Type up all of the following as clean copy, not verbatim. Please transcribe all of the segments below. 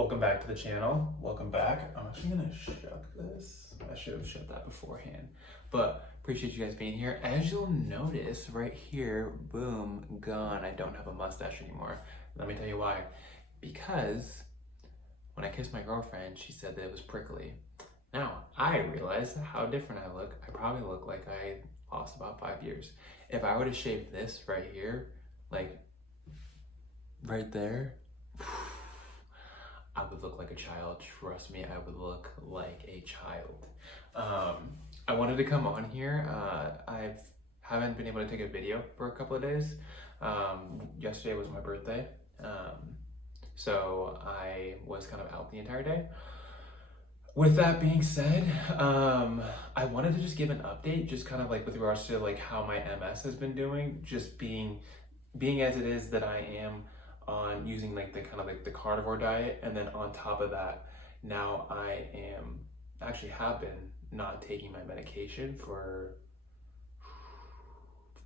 Welcome back to the channel. Welcome back. I'm actually gonna shut this. I should have shut that beforehand, but appreciate you guys being here. As you'll notice right here, boom, gone. I don't have a mustache anymore. Let me tell you why. Because when I kissed my girlfriend, she said that it was prickly. Now, I realize how different I look. I probably look like I lost about 5 years. If I were to shave this right here, like right there, I would look like a child. Trust me, I would look like a child. I wanted to come on here. I haven't been able to take a video for a couple of days. Yesterday was my birthday. So I was kind of out the entire day. With that being said, I wanted to just give an update, just kind of like with regards to like how my MS has been doing, just being as it is that I am on using like the kind of like the carnivore diet, and then on top of that, now I have been not taking my medication for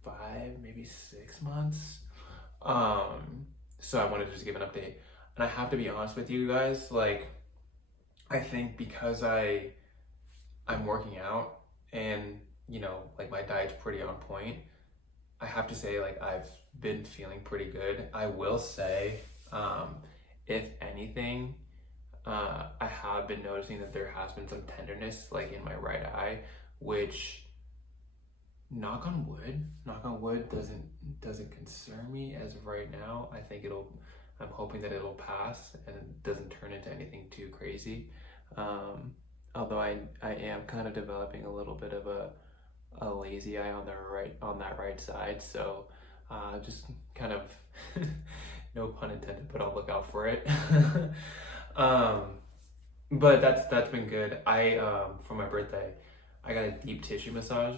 5, maybe 6 months. So I wanted to just give an update, and I have to be honest with you guys, like I think because I'm working out and you know like my diet's pretty on point, I have to say like I've been feeling pretty good. I will say, if anything, I have been noticing that there has been some tenderness like in my right eye, which knock on wood doesn't concern me as of right now. I'm hoping that it'll pass and it doesn't turn into anything too crazy. Although I am kind of developing a little bit of a lazy eye on that right side, so just kind of no pun intended, but I'll look out for it. But that's been good. For my birthday, I got a deep tissue massage,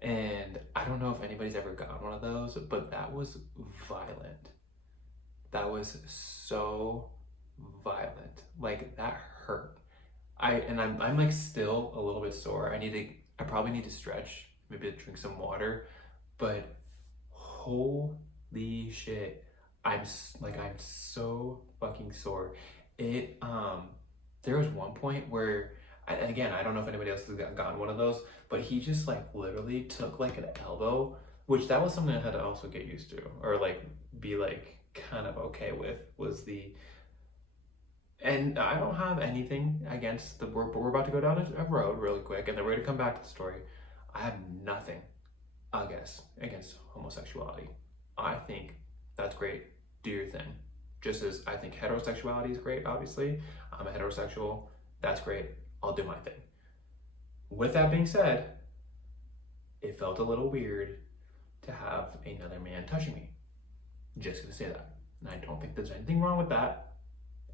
and I don't know if anybody's ever gotten one of those, but that was violent. That was so violent. Like that hurt. I'm like still a little bit sore. I probably need to stretch, maybe drink some water, but holy shit, I'm so fucking sore. There was one point where, again, I don't know if anybody else has gotten one of those, but he just like literally took like an elbow, which that was something I had to also get used to, or like be like kind of okay with, and I don't have anything against but we're about to go down a road really quick, and then we're gonna come back to the story. I have nothing against homosexuality. I think that's great. Do your thing. Just as I think heterosexuality is great, obviously. I'm a heterosexual. That's great. I'll do my thing. With that being said, it felt a little weird to have another man touching me. Just gonna say that. And I don't think there's anything wrong with that.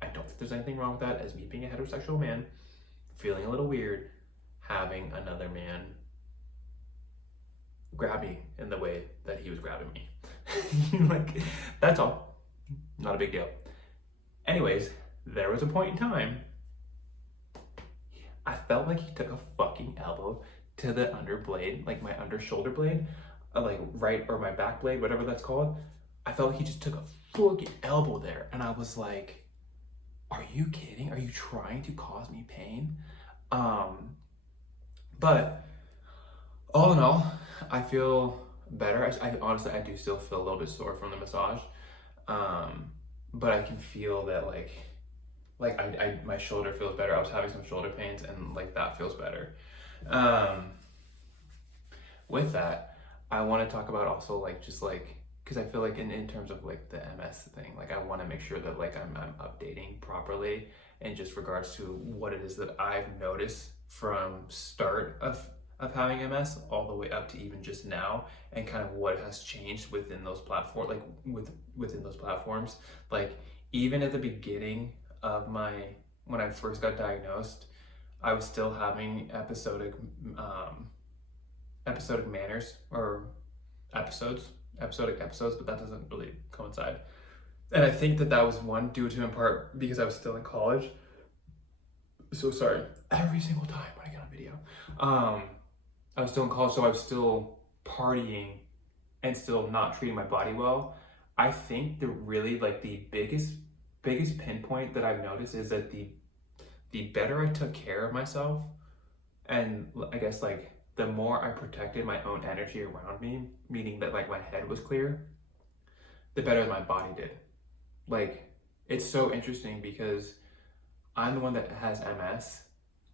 As me being a heterosexual man, feeling a little weird, having another man grab me in the way that he was grabbing me. Like, that's all. Not a big deal. Anyways, there was a point in time, I felt like he took a fucking elbow to the underblade, like my under shoulder blade, like right, or my back blade, whatever that's called. I felt like he just took a fucking elbow there, and I was like, are you kidding? Are you trying to cause me pain? But all in all, I feel better. I honestly do still feel a little bit sore from the massage. But I can feel that like my shoulder feels better. I was having some shoulder pains, and like that feels better. With that, I want to talk about also like just like, because I feel like in terms of like the MS thing, like I want to make sure that like I'm updating properly in just regards to what it is that I've noticed from start of having MS all the way up to even just now, and kind of what has changed within those platforms, like within those platforms. Like even at the beginning of when I first got diagnosed, I was still having episodic manners, or episodic episodes, but that doesn't really coincide. And I think that was one due to in part because I was still in college. So sorry, every single time when I get on video. I was still in college, so I was still partying and still not treating my body well. I think the biggest biggest pinpoint that I've noticed is that the better I took care of myself, and I guess like the more I protected my own energy around me, meaning that like my head was clear, the better my body did. Like, it's so interesting because I'm the one that has MS.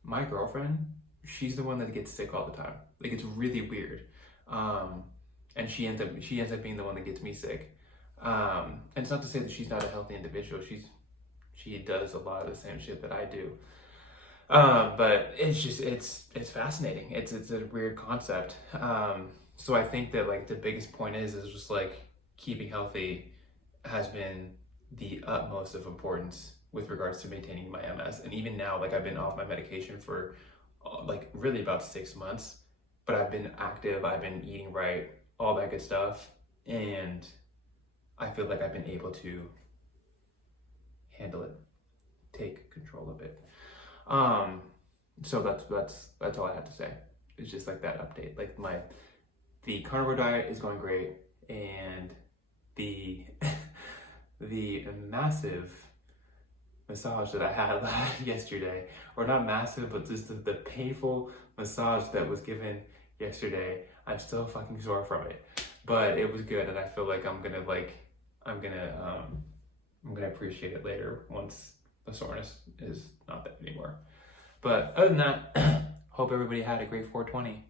My girlfriend, she's the one that gets sick all the time. Like, it's really weird. And she ends up being the one that gets me sick. And it's not to say that she's not a healthy individual. She does a lot of the same shit that I do. But it's just it's fascinating. It's a weird concept. So I think that like the biggest point is just like keeping healthy has been the utmost of importance with regards to maintaining my MS. And even now, like I've been off my medication for like really about 6 months, but I've been active, I've been eating right, all that good stuff. And I feel like I've been able to handle it, take control of it. So that's all I have to say. It's just like that update. Like the carnivore diet is going great, and the the massive massage that I had yesterday, or not massive, but just the painful massage that was given yesterday, I'm still fucking sore from it, but it was good, and I feel like I'm gonna appreciate it later once the soreness is not there anymore. But other than that, hope everybody had a great 420.